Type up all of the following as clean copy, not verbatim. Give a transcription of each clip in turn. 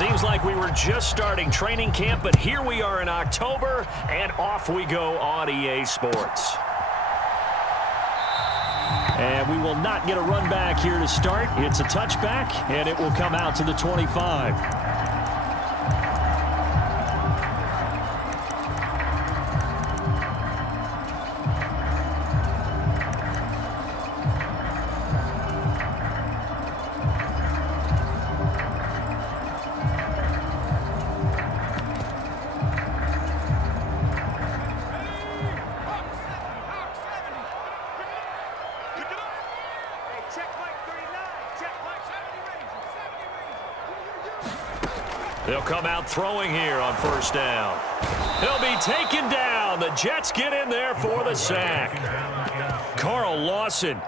Seems like we were just starting training camp, but here we are in October, and off we go on EA Sports. And we will not get a run back here to start. It's a touchback, and it will come out to the 25. They'll come out throwing here on first down. He'll be taken down. The Jets get in there for the sack. Carl Lawson,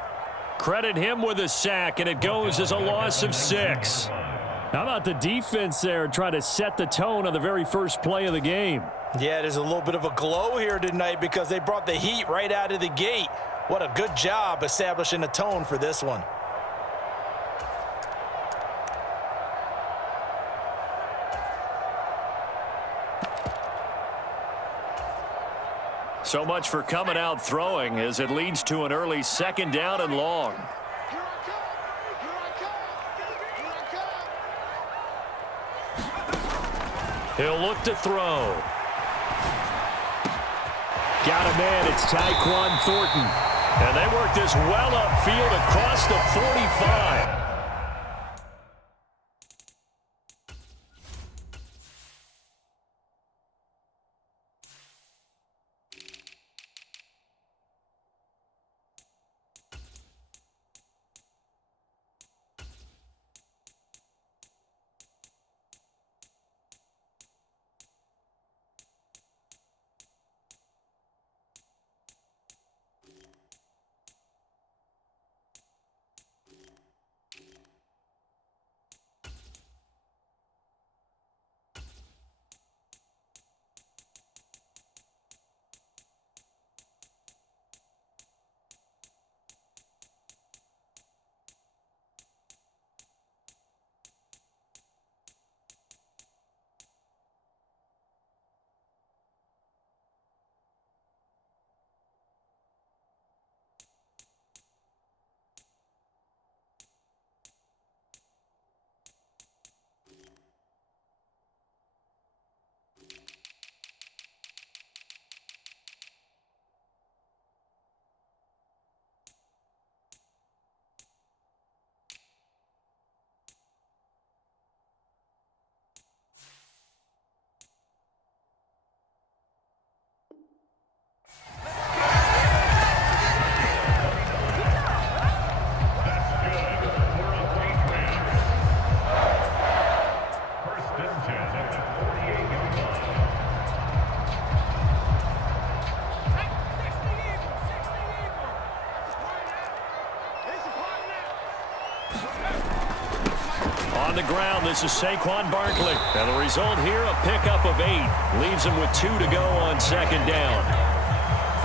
credit him with a sack, and it goes as a loss of 6. How about the defense there trying to set the tone on the very first play of the game? Yeah, there's a little bit of a glow here tonight because they brought the heat right out of the gate. What a good job establishing a tone for this one. So much for coming out throwing as it leads to an early second down and long. He'll look to throw. Got a man. It's Tyquan Thornton. And they work this well upfield across the 45. On the ground, this is Saquon Barkley. And the result here, a pickup of 8. Leaves him with 2 to go on second down.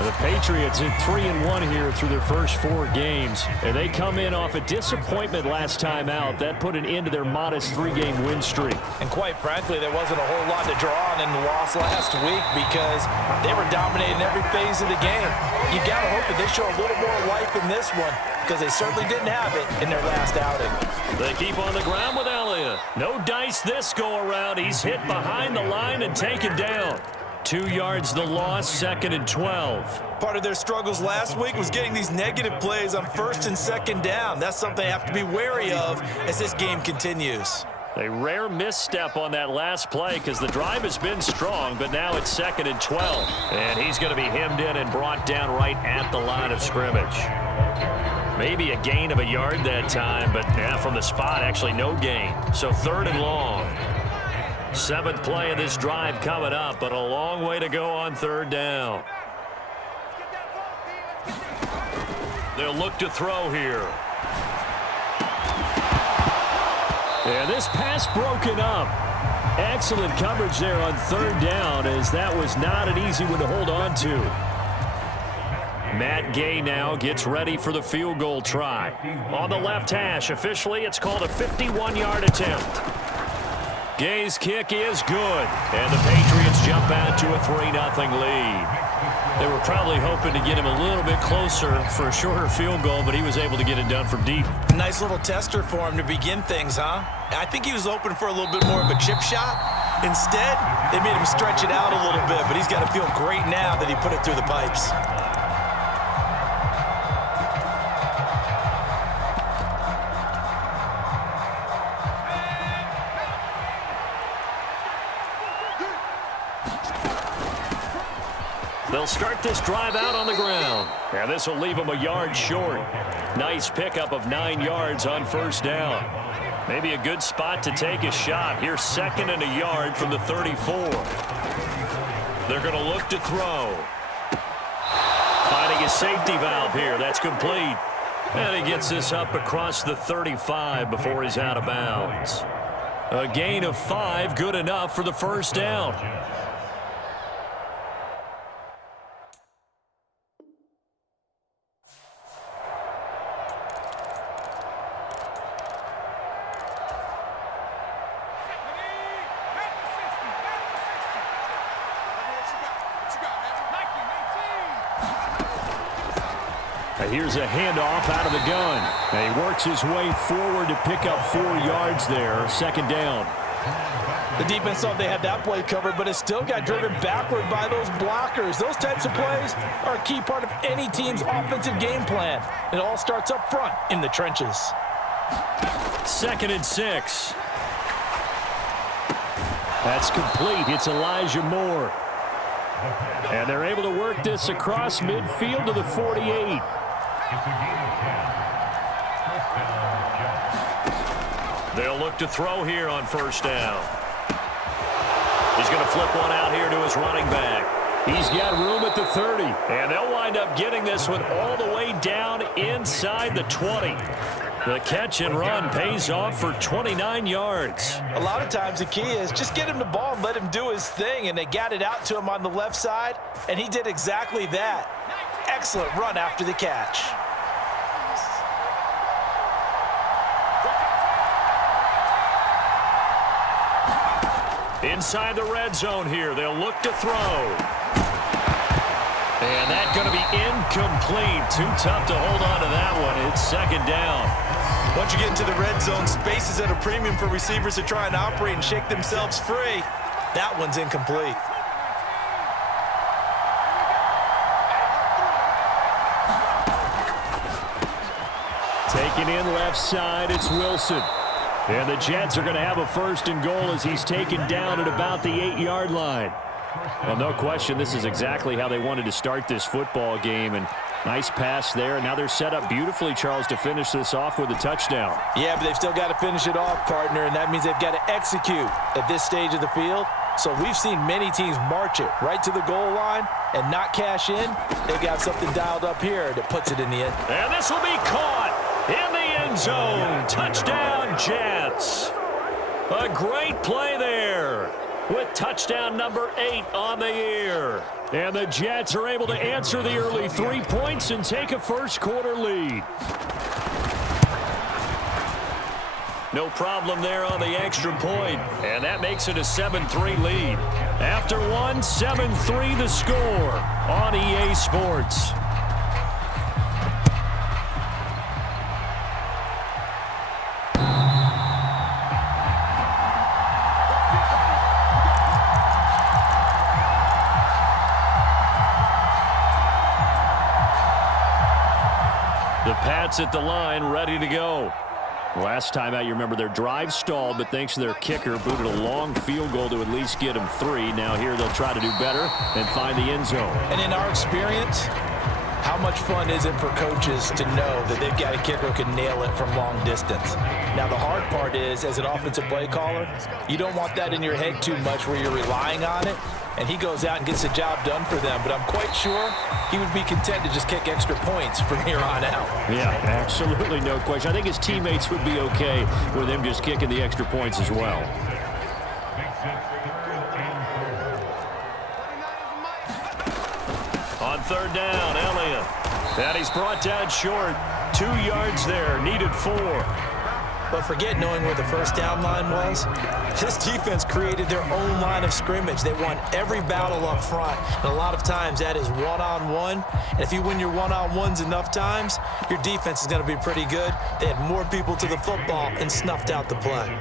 The Patriots at 3-1 here through their first 4 games. And they come in off a disappointment last time out. That put an end to their modest 3-game win streak. And quite frankly, there wasn't a whole lot to draw on in the loss last week because they were dominating every phase of the game. You got to hope that they show a little more life in this one because they certainly didn't have it in their last outing. They keep on the ground with Elliott. No dice this go-around. He's hit behind the line and taken down. 2 yards the loss, 2nd and 12. Part of their struggles last week was getting these negative plays on 1st and 2nd down. That's something they have to be wary of as this game continues. A rare misstep on that last play because the drive has been strong, but now it's 2nd and 12. And he's going to be hemmed in and brought down right at the line of scrimmage. Maybe a gain of a yard that time, but from the spot, actually no gain. So 3rd and long. 7th play of this drive coming up, but a long way to go on 3rd down. They'll look to throw here. And this pass broken up. Excellent coverage there on 3rd down, as that was not an easy one to hold on to. Matt Gay now gets ready for the field goal try. On the left hash, officially it's called a 51-yard attempt. Gay's kick is good, and the Patriots jump out to a 3-0 lead. They were probably hoping to get him a little bit closer for a shorter field goal, but he was able to get it done from deep. Nice little tester for him to begin things, huh? I think he was hoping for a little bit more of a chip shot. Instead, they made him stretch it out a little bit, but he's got to feel great now that he put it through the pipes. They'll start this drive out on the ground. And this will leave them a yard short. Nice pickup of 9 yards on first down. Maybe a good spot to take a shot. Here's 2nd and a yard from the 34. They're going to look to throw. Finding a safety valve here. That's complete. And he gets this up across the 35 before he's out of bounds. A gain of 5, good enough for the first down. Here's a handoff out of the gun. And he works his way forward to pick up 4 yards there. 2nd down. The defense thought they had that play covered, but it still got driven backward by those blockers. Those types of plays are a key part of any team's offensive game plan. It all starts up front in the trenches. 2nd and 6. That's complete. It's Elijah Moore. And they're able to work this across midfield to the 48. They'll look to throw here on first down. He's going to flip one out here to his running back. He's got room at the 30. And they'll wind up getting this one all the way down inside the 20. The catch and run pays off for 29 yards. A lot of times the key is just get him the ball and let him do his thing. And they got it out to him on the left side, and he did exactly that. Excellent run after the catch. Inside the red zone here, they'll look to throw. And that's going to be incomplete. Too tough to hold on to that one. It's 2nd down. Once you get into the red zone, space is at a premium for receivers to try and operate and shake themselves free. That one's incomplete. Taking in left side, it's Wilson. And the Jets are going to have a 1st and goal as he's taken down at about the 8-yard line. Well, no question, this is exactly how they wanted to start this football game. And nice pass there. Now they're set up beautifully, Charles, to finish this off with a touchdown. Yeah, but they've still got to finish it off, partner, and that means they've got to execute at this stage of the field. So we've seen many teams march it right to the goal line and not cash in. They've got something dialed up here that puts it in the end. And this will be caught in the end zone. Touchdown, Jets. A great play there with touchdown number 8 on the year. And the Jets are able to answer the early 3 points and take a first-quarter lead. No problem there on the extra point, and that makes it a 7-3 lead. After one, 7-3 the score on EA Sports. The Pats at the line, ready to go. Last time out, you remember their drive stalled, but thanks to their kicker, booted a long field goal to at least get them 3. Now here they'll try to do better and find the end zone. And in our experience, how much fun is it for coaches to know that they've got a kicker who can nail it from long distance? Now, the hard part is, as an offensive play caller, you don't want that in your head too much where you're relying on it, and he goes out and gets the job done for them. But I'm quite sure he would be content to just kick extra points from here on out. Yeah, absolutely no question. I think his teammates would be okay with him just kicking the extra points as well. On 3rd down, Elliott. And he's brought down short. 2 yards there, needed 4. But forget knowing where the first down line was. This defense created their own line of scrimmage. They won every battle up front. And a lot of times that is one-on-one. And if you win your one-on-ones enough times, your defense is going to be pretty good. They had more people to the football and snuffed out the play.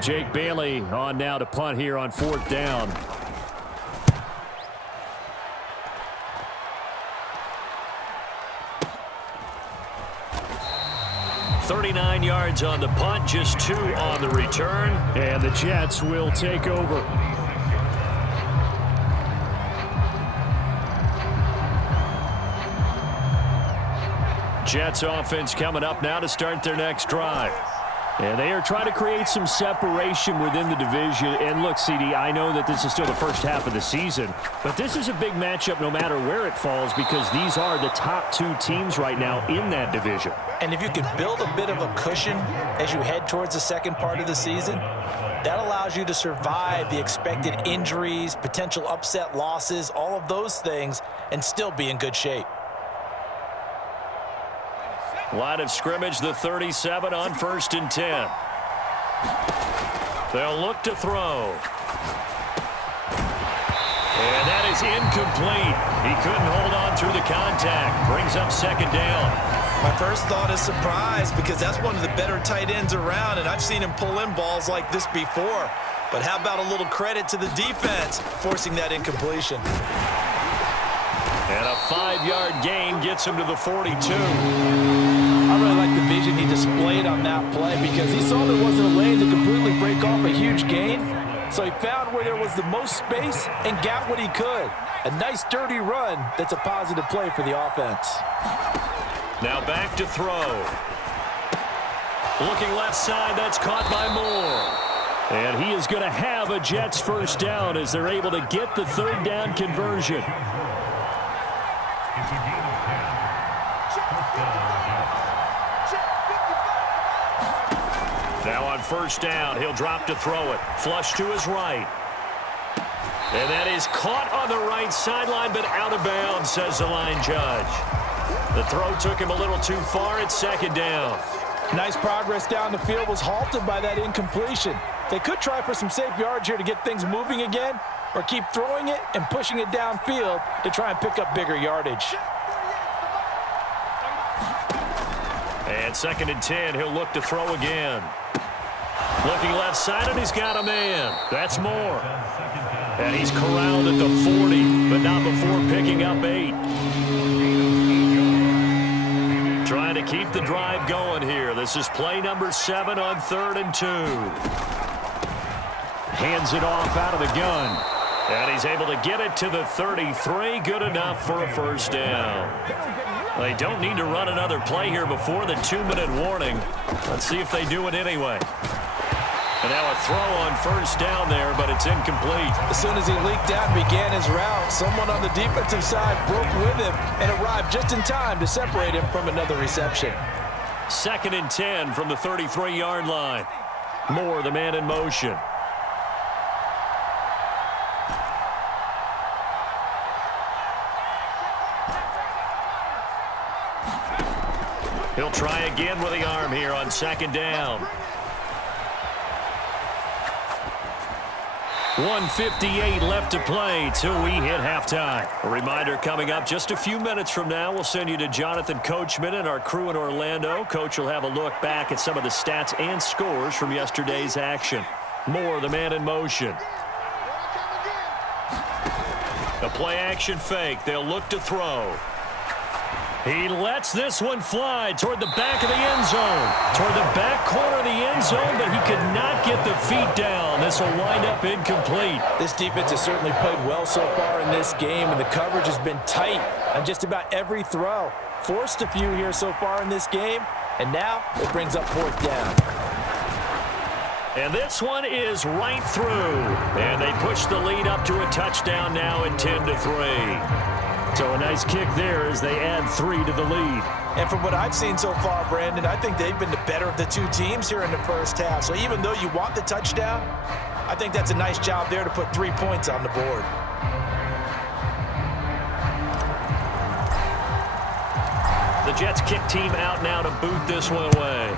Jake Bailey on now to punt here on 4th down. $39 yards on the punt, just 2 on the return, and the Jets will take over. Jets offense coming up now to start their next drive. And they are trying to create some separation within the division. And look, CD, I know that this is still the first half of the season, but this is a big matchup no matter where it falls because these are the top 2 teams right now in that division. And if you can build a bit of a cushion as you head towards the second part of the season, that allows you to survive the expected injuries, potential upset losses, all of those things, and still be in good shape. Line of scrimmage, the 37 on 1st and 10. They'll look to throw. And that is incomplete. He couldn't hold on through the contact. Brings up 2nd down. My first thought is surprise because that's one of the better tight ends around, and I've seen him pull in balls like this before. But how about a little credit to the defense forcing that incompletion? And a 5-yard gain gets him to the 42. I really like the vision he displayed on that play because he saw there wasn't a lane to completely break off a huge gain. So he found where there was the most space and got what he could. A nice dirty run that's a positive play for the offense. Now back to throw. Looking left side, that's caught by Moore. And he is going to have a Jets first down as they're able to get the 3rd down conversion. Now on 1st down, he'll drop to throw it. Flush to his right. And that is caught on the right sideline, but out of bounds, says the line judge. The throw took him a little too far. It's 2nd down. Nice progress down the field was halted by that incompletion. They could try for some safe yards here to get things moving again, or keep throwing it and pushing it downfield to try and pick up bigger yardage. And 2nd and 10, he'll look to throw again. Looking left side, and he's got a man. That's Moore. And he's corralled at the 40, but not before picking up 8. Trying to keep the drive going here. This is play number 7 on 3rd and 2. Hands it off out of the gun. And he's able to get it to the 33. Good enough for a first down. They don't need to run another play here before the 2-minute warning. Let's see if they do it anyway. And now a throw on first down there, but it's incomplete. As soon as he leaked out and began his route, someone on the defensive side broke with him and arrived just in time to separate him from another reception. 2nd and 10 from the 33-yard line. Moore, the man in motion. He'll try again with the arm here on 2nd down. 1:58 left to play till we hit halftime. A reminder coming up just a few minutes from now. We'll send you to Jonathan Coachman and our crew in Orlando. Coach will have a look back at some of the stats and scores from yesterday's action. Moore, the man in motion. A play action fake. They'll look to throw. He lets this one fly toward the back of the end zone. Toward the back corner of the end zone, but he could not get the feet down. This will wind up incomplete. This defense has certainly played well so far in this game, and the coverage has been tight on just about every throw. Forced a few here so far in this game, and now it brings up 4th down. And this one is right through. And they push the lead up to a touchdown now at 10-3. So a nice kick there as they add 3 to the lead. And from what I've seen so far, Brandon, I think they've been the better of the two teams here in the first half. So even though you want the touchdown, I think that's a nice job there to put 3 points on the board. The Jets kick team out now to boot this one away.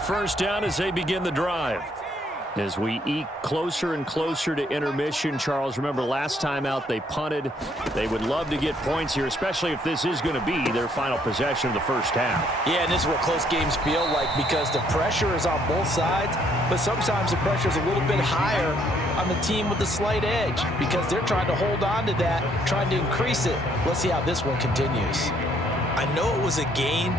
first down as they begin the drive. As we eke closer and closer to intermission, Charles, remember last time out they punted. They would love to get points here, especially if this is going to be their final possession of the first half. Yeah, and this is what close games feel like because the pressure is on both sides, but sometimes the pressure is a little bit higher on the team with the slight edge because they're trying to hold on to that, trying to increase it. Let's see how this one continues. I know it was a gain,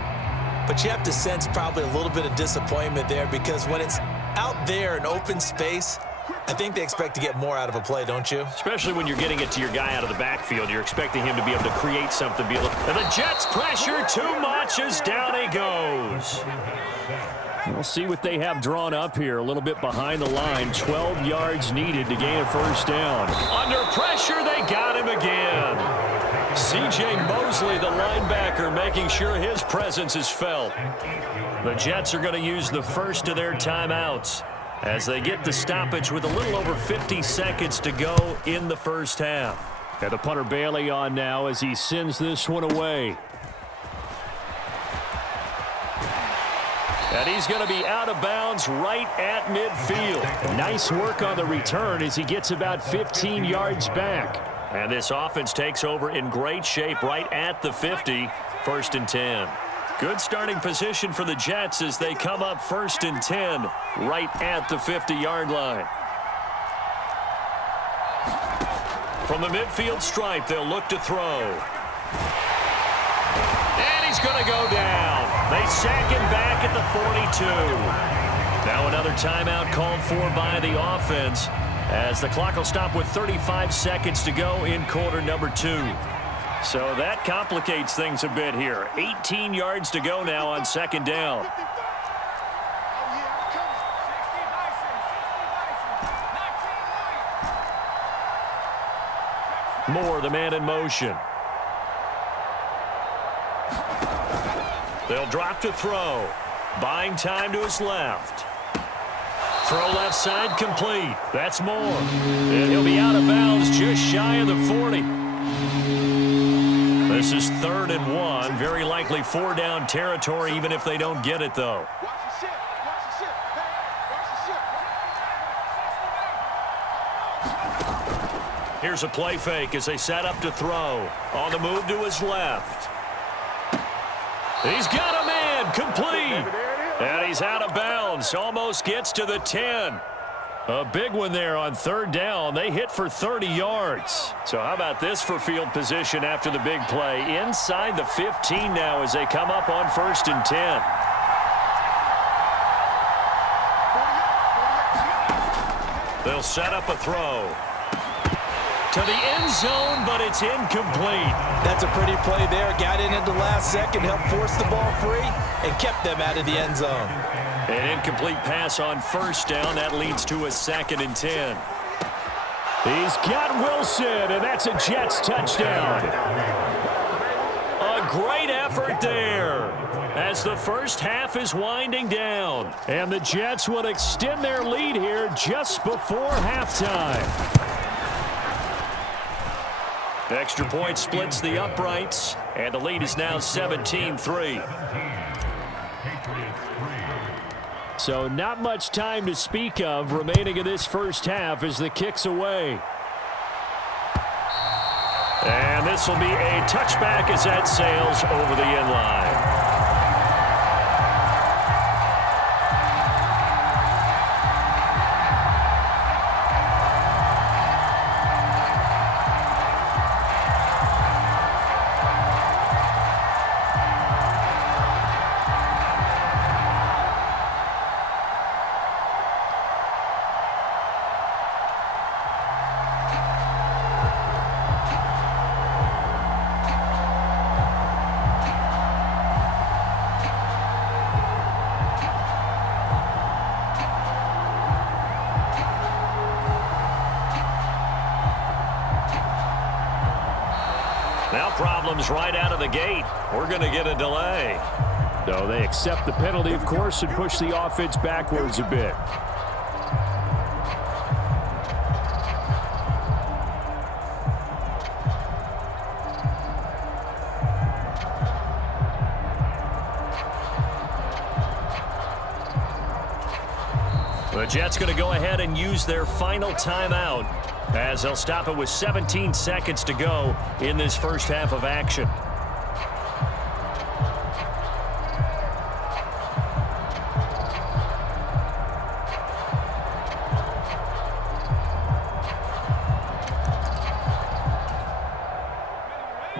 but you have to sense probably a little bit of disappointment there because when it's out there in open space, I think they expect to get more out of a play, don't you? Especially when you're getting it to your guy out of the backfield. You're expecting him to be able to create something. And the Jets pressure too much as down he goes. We'll see what they have drawn up here. A little bit behind the line. 12 yards needed to gain a first down. Under pressure, they got him again. C.J. Mosley, the linebacker, making sure his presence is felt. The Jets are going to use the first of their timeouts as they get the stoppage with a little over 50 seconds to go in the first half. And the punter Bailey on now as he sends this one away. And he's going to be out of bounds right at midfield. Nice work on the return as he gets about 15 yards back. And this offense takes over in great shape right at the 50, 1st and 10. Good starting position for the Jets as they come up 1st and 10 right at the 50-yard line. From the midfield stripe, they'll look to throw. And he's going to go down. They sack him back at the 42. Now another timeout called for by the offense as the clock will stop with 35 seconds to go in quarter number 2. So that complicates things a bit here. 18 yards to go now on 2nd down. Moore, the man in motion. They'll drop to throw. Buying time to his left. Throw left side complete. That's Moore. And he'll be out of bounds just shy of the 40. This is 3rd and 1. Very likely 4 down territory even if they don't get it, though. Here's a play fake as they set up to throw. On the move to his left. He's got a man complete. And he's out of bounds. Almost gets to the 10. A big one there on 3rd down. They hit for 30 yards. So how about this for field position after the big play? Inside the 15 now as they come up on 1st and 10. They'll set up a throw. To the end zone, but it's incomplete. That's a pretty play there. Got in at the last second, helped force the ball free, and kept them out of the end zone. An incomplete pass on 1st down. That leads to a 2nd and 10. He's got Wilson, and that's a Jets touchdown. A great effort there as the first half is winding down. And the Jets will extend their lead here just before halftime. The extra point splits the uprights, and the lead is now 17-3. So not much time to speak of remaining in this first half as the kick's away. And this will be a touchback as that sails over the end line. Now problems right out of the gate. We're going to get a delay. So they accept the penalty, of course, and push the offense backwards a bit. Jets going to go ahead and use their final timeout as they'll stop it with 17 seconds to go in this first half of action.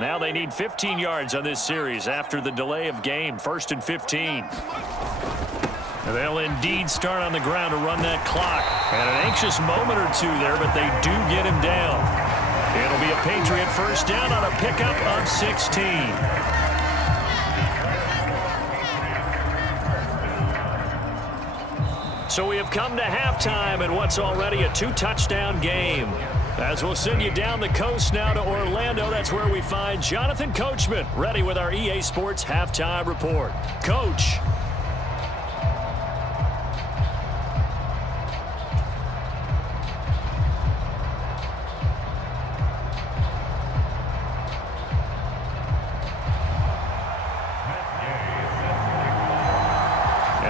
Now they need 15 yards on this series after the delay of game. 1st and 15. They'll indeed start on the ground to run that clock. And an anxious moment or two there, but they do get him down. It'll be a Patriot first down on a pickup of 16. So we have come to halftime in what's already a 2-touchdown game. As we'll send you down the coast now to Orlando, that's where we find Jonathan Coachman ready with our EA Sports Halftime Report. Coach.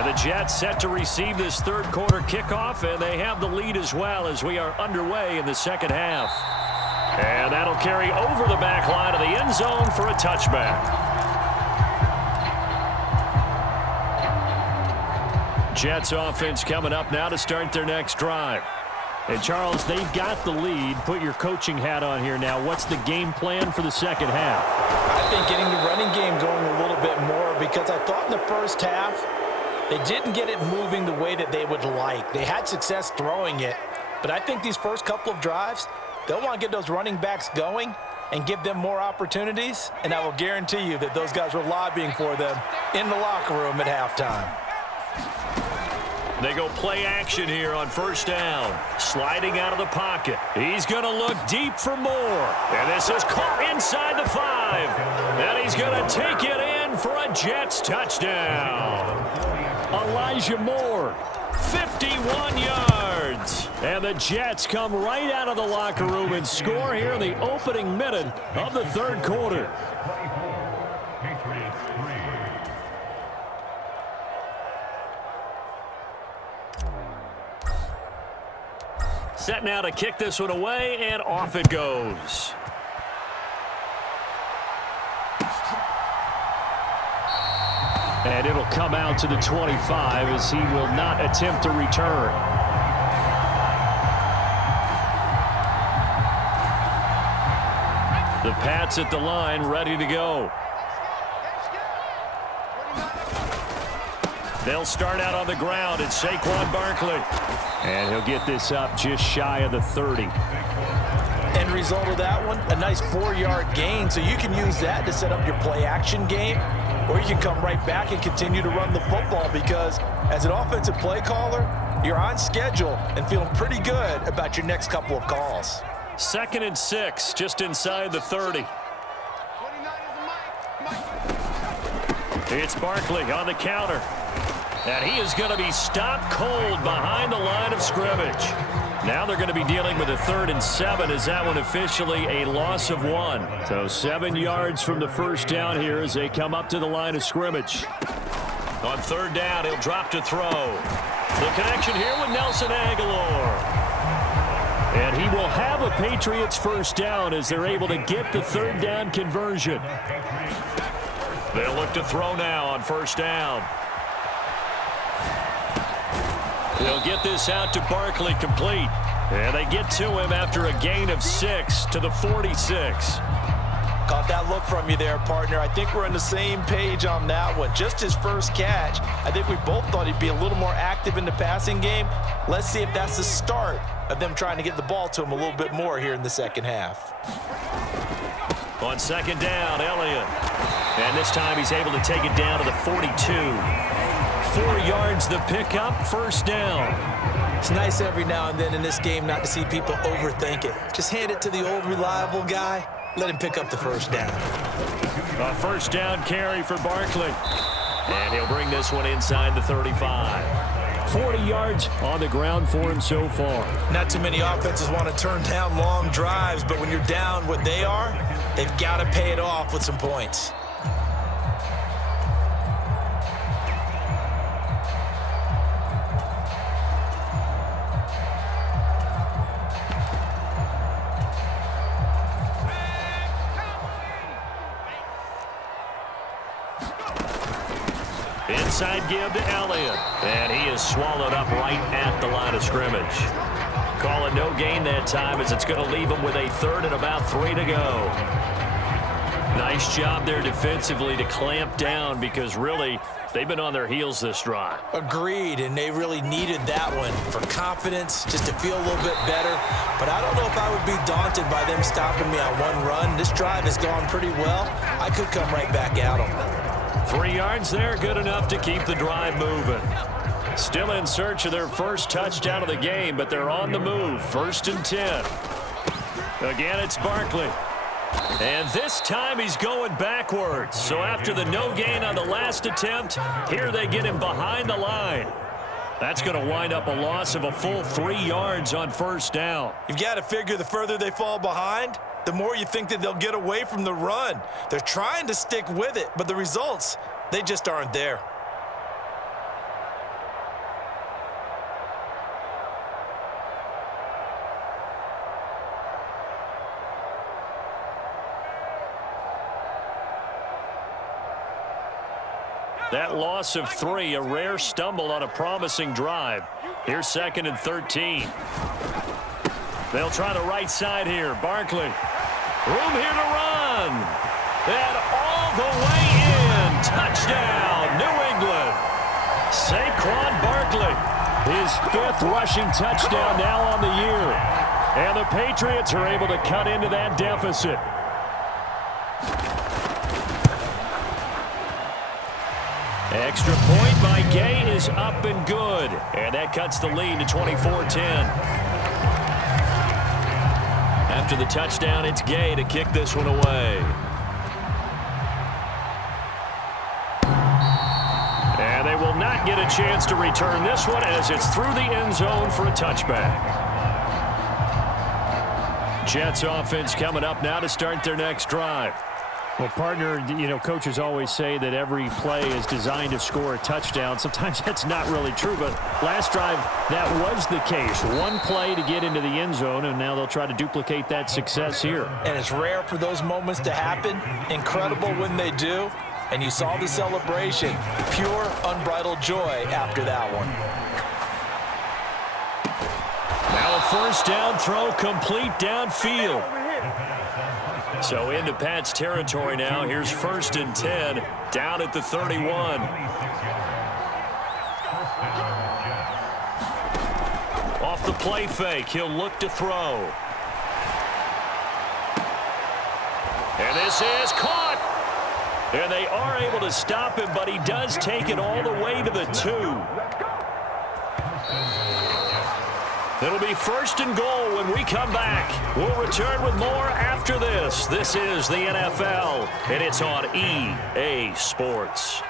The Jets set to receive this third quarter kickoff, and they have the lead as well as we are underway in the second half. And that'll carry over the back line of the end zone for a touchback. Jets offense coming up now to start their next drive. And Charles, they've got the lead. Put your coaching hat on here now. What's the game plan for the second half? I think getting the running game going a little bit more, because I thought in the first half they didn't get it moving the way that they would like. They had success throwing it, but I think these first couple of drives, they'll want to get those running backs going and give them more opportunities, and I will guarantee you that those guys were lobbying for them in the locker room at halftime. They go play action here on first down. Sliding out of the pocket. He's going to look deep for more. And this is caught inside the 5. And he's going to take it in for a Jets touchdown. Elijah Moore, 51 yards. And the Jets come right out of the locker room and score here in the opening minute of the third quarter. Set now to kick this one away, and off it goes. And it'll come out to the 25 as he will not attempt to return. The Pats at the line, ready to go. They'll start out on the ground. It's Saquon Barkley. And he'll get this up just shy of the 30. End result of that one, a nice 4-yard gain. So you can use that to set up your play-action game, or you can come right back and continue to run the football, because as an offensive play caller, you're on schedule and feeling pretty good about your next couple of calls. 2nd and 6, just inside the 30. It's Barkley on the counter. And he is going to be stopped cold behind the line of scrimmage. Now they're going to be dealing with a 3rd and 7 as that one officially a loss of 1. So 7 yards from the first down here as they come up to the line of scrimmage. On 3rd down, he'll drop to throw. The connection here with Nelson Aguilar. And he will have a Patriots first down as they're able to get the 3rd down conversion. They'll look to throw now on first down. They'll get this out to Barkley, complete. And they get to him after a gain of 6 to the 46. Caught that look from you there, partner. I think we're on the same page on that one. Just his first catch. I think we both thought he'd be a little more active in the passing game. Let's see if that's the start of them trying to get the ball to him a little bit more here in the second half. On 2nd down, Elliott. And this time he's able to take it down to the 42. 4 yards the pickup, first down. It's nice every now and then in this game not to see people overthink it. Just hand it to the old reliable guy. Let him pick up the first down. A first down carry for Barkley. And he'll bring this one inside the 35. 40 yards on the ground for him so far. Not too many offenses want to turn down long drives, but when you're down what they are, they've got to pay it off with some points. Inside give to Elliott. And he is swallowed up right at the line of scrimmage. Call it no gain that time as it's going to leave him with a third and about 3 to go. Nice job there defensively to clamp down because really they've been on their heels this drive. Agreed, and they really needed that one for confidence, just to feel a little bit better. But I don't know if I would be daunted by them stopping me on one run. This drive has gone pretty well. I could come right back at them. 3 yards there, good enough to keep the drive moving. Still in search of their first touchdown of the game, but they're on the move. 1st and 10. Again, it's Barkley. And this time he's going backwards. So after the no gain on the last attempt, here they get him behind the line. That's going to wind up a loss of a full 3 yards on 1st down. You've got to figure the further they fall behind, the more you think that they'll get away from the run. They're trying to stick with it, but the results, they just aren't there. That loss of 3, a rare stumble on a promising drive. Here's 2nd and 13. They'll try the right side here. Barkley. Room here to run. And all the way in. Touchdown, New England. Saquon Barkley. His 5th rushing touchdown now on the year. And the Patriots are able to cut into that deficit. Extra point by Gay is up and good. And that cuts the lead to 24-10. After the touchdown, it's Gay to kick this one away. And they will not get a chance to return this one as it's through the end zone for a touchback. Jets offense coming up now to start their next drive. Well, partner, coaches always say that every play is designed to score a touchdown. Sometimes that's not really true, but last drive, that was the case. One play to get into the end zone, and now they'll try to duplicate that success here. And it's rare for those moments to happen. Incredible when they do. And you saw the celebration. Pure, unbridled joy after that one. Now a 1st down throw complete downfield. So into Pat's territory now. Here's 1st and 10, down at the 31. Off the play fake, he'll look to throw. And this is caught. And they are able to stop him, but he does take it all the way to the 2. It'll be 1st and goal when we come back. We'll return with more after this. This is the NFL, and it's on EA Sports.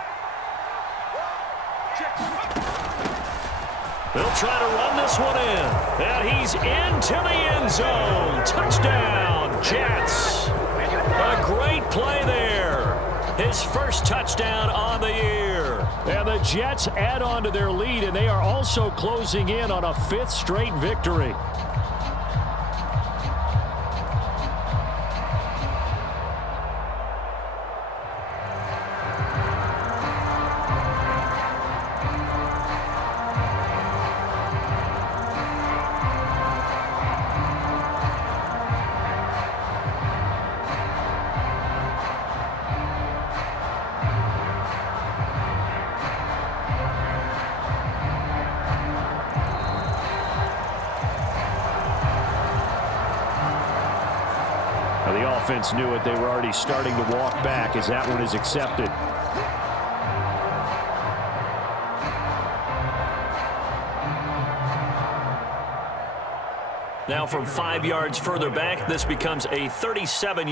They'll try to run this one in. And he's into the end zone. Touchdown, Jets. A great play there. His 1st touchdown on the year. And the Jets add on to their lead, and they are also closing in on a 5th straight victory. The offense knew it. They were already starting to walk back as that one is accepted. Now from 5 yards further back, this becomes a 37-yard